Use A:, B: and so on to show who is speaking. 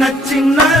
A: சின்ன சின்ன